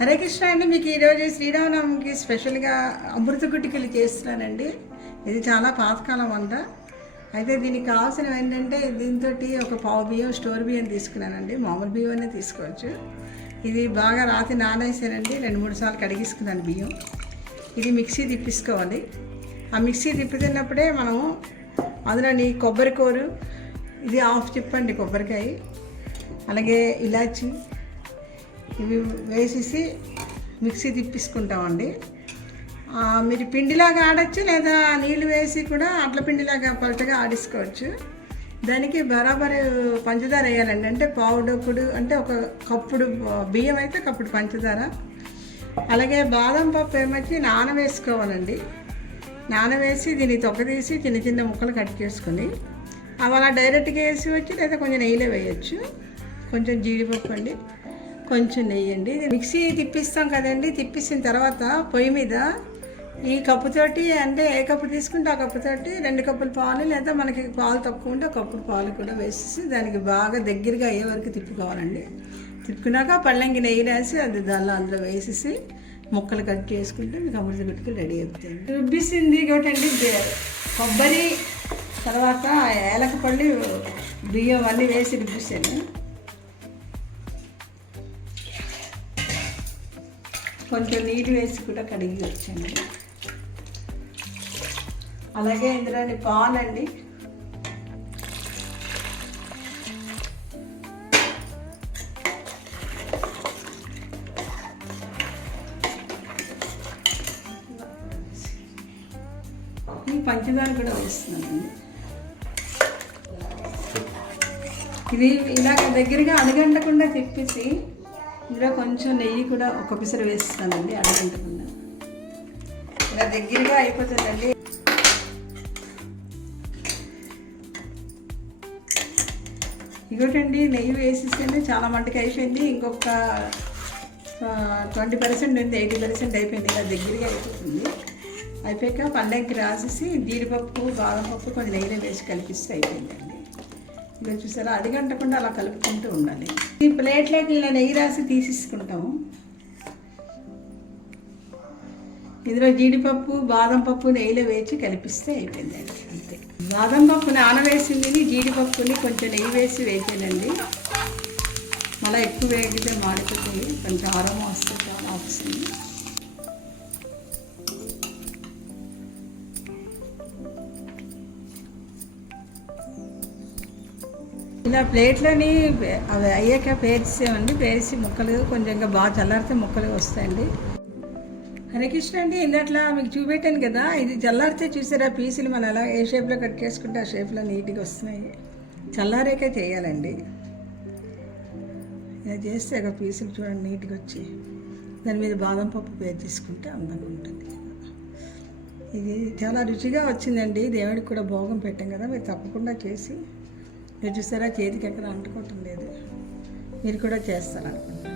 హరే కృష్ణ అండి. మీకు ఈరోజు శ్రీరామనవమికి స్పెషల్గా అమృత గుటికలు చేస్తున్నానండి. ఇది చాలా పాతకాలం వంట. అయితే దీనికి కావాల్సినవి ఏంటంటే దీంతో ఒక పావు బియ్యం స్టోర్ బియ్యం తీసుకున్నానండి. మామూలు బియ్యం అనే తీసుకోవచ్చు. ఇది బాగా రాత్రి నానేసానండి. 2-3 సార్లు కడిగేసుకున్నాను బియ్యం. ఇది మిక్సీ తిప్పేసుకోవాలి. ఆ మిక్సీ తిప్పుతున్నప్పుడే మనము అందులోని కొబ్బరి కూరు, ఇది హాఫ్ చిప్పండి కొబ్బరికాయ, అలాగే ఇలాచి ఇవి వేసేసి మిక్సీ తిప్పేసుకుంటామండి. మీరు పిండిలాగా ఆడచ్చు, లేదా నీళ్ళు వేసి కూడా అట్ల పిండిలాగా పలచగా ఆడించుకోవచ్చు. దానికి బరాబరు పంచదార వేయాలండి. అంటే పావు డొక్కుడు, అంటే ఒక కప్పుడు బియ్యం అయితే కప్పుడు పంచదార. అలాగే బాదం పప్పు ఏమొచ్చి నానవేసుకోవాలండి. నానవేసి దీన్ని తొక్కదీసి చిన్న చిన్న ముక్కలు కట్ చేసుకుని అవి అలా డైరెక్ట్గా వేసి వచ్చి, లేదా కొంచెం నెయ్యిలో వేయచ్చు. కొంచెం జీడిపప్పు అండి, కొంచెం నెయ్యి అండి. మిక్సీ తిప్పిస్తాం కదండి. తిప్పిసిన తర్వాత పొయ్యి మీద ఈ కప్పుతోటి, అంటే ఏ కప్పు తీసుకుంటే ఆ కప్పుతోటి 2 కప్పులు పాలు, లేదా మనకి పాలు తక్కువ ఉంటే 1 కప్పు పాలు కూడా వేసేసి దానికి బాగా దగ్గరగా అయ్యే వరకు తిప్పుకోవాలండి. తిప్పుకున్నాక పళ్ళంగి నెయ్యి వేసి అది అందులో వేసేసి ముక్కలు కట్ చేసుకుంటే మీకు అమృత గుటికలు రెడీ అవుతాయి. రుబ్బిసింది ఒకటండి కొబ్బరి, తర్వాత ఏలకపల్లి, బియ్యం అన్నీ వేసి రుబ్బిస్తాను. కొంచెం నీళ్ళు వేసి కూడా కడిగి వచ్చాను. అలాగే ఇందులోని పాలండి, ఈ పంచదార కూడా వేస్తున్నానండి. ఇది ఇలాగ దగ్గరగా అడగంటకుండా తిప్పేసి ఇందులో కొంచెం నెయ్యి కూడా ఒక పిసరు వేస్తానండి. అడగంటకుండా ఇలా దగ్గరగా అయిపోతుందండి. ఇంకోటండి, నెయ్యి వేసేస్తే చాలా మట్టుకు అయిపోయింది. ఇంకొక 20% ఉంది, 80% అయిపోయింది. ఇలా దగ్గరగా అయిపోతుంది. అయిపోయాక పళ్ళకి రాసేసి జీడిపప్పు, బాదం పప్పు కొంచెం నెయ్యిలో వేసి కలిపిస్తే అయిపోయిందండి. ఇలా చూసారా, అడిగంటకుండా అలా కలుపుకుంటూ ఉండాలి. ఈ ప్లేట్లోకి ఇలా నెయ్యి రాసి తీసేసుకుంటాము. ఇందులో జీడిపప్పు, బాదం పప్పు నెయ్యిలో వేసి కలిపిస్తే అయిపోయిందండి, అంతే. బాదం పప్పు నానవేసింది, జీడిపప్పుని కొంచెం నెయ్యి వేసి వేసానండి. మళ్ళీ ఎక్కువ వేగితే మాడిపోతుంది, కొంచెం ఆరోమా వస్తే చాలా వస్తుంది. ఇలా ప్లేట్లోని అవి అయ్యాక పేర్చామండి. పేర్చి ముక్కలు కొంచెం ఇంకా బాగా చల్లారితే ముక్కలు వస్తాయండి. హరే కృష్ణ అండి. ఇందట్లా మీకు చూపెట్టాను కదా, ఇది చల్లారితే చూసారా పీసులు మనం ఎలా ఏ షేప్లో కట్ చేసుకుంటే ఆ షేప్లో నీట్గా వస్తున్నాయి. చల్లారాకే చేయాలండి. ఇలా చేస్తే ఒక పీసులు చూడండి నీట్గా వచ్చి దాని మీద బాదం పప్పు పేరు తీసుకుంటే అందంగా ఉంటుంది. ఇది చాలా రుచిగా వచ్చిందండి. దేవుడికి కూడా భోగం పెట్టాం కదా, మీరు తప్పకుండా చేసి, మీరు చూసారా చేతికి ఎక్కడ అంటుకోవటం లేదు. మీరు కూడా చేస్తారనుకుంటున్నాను.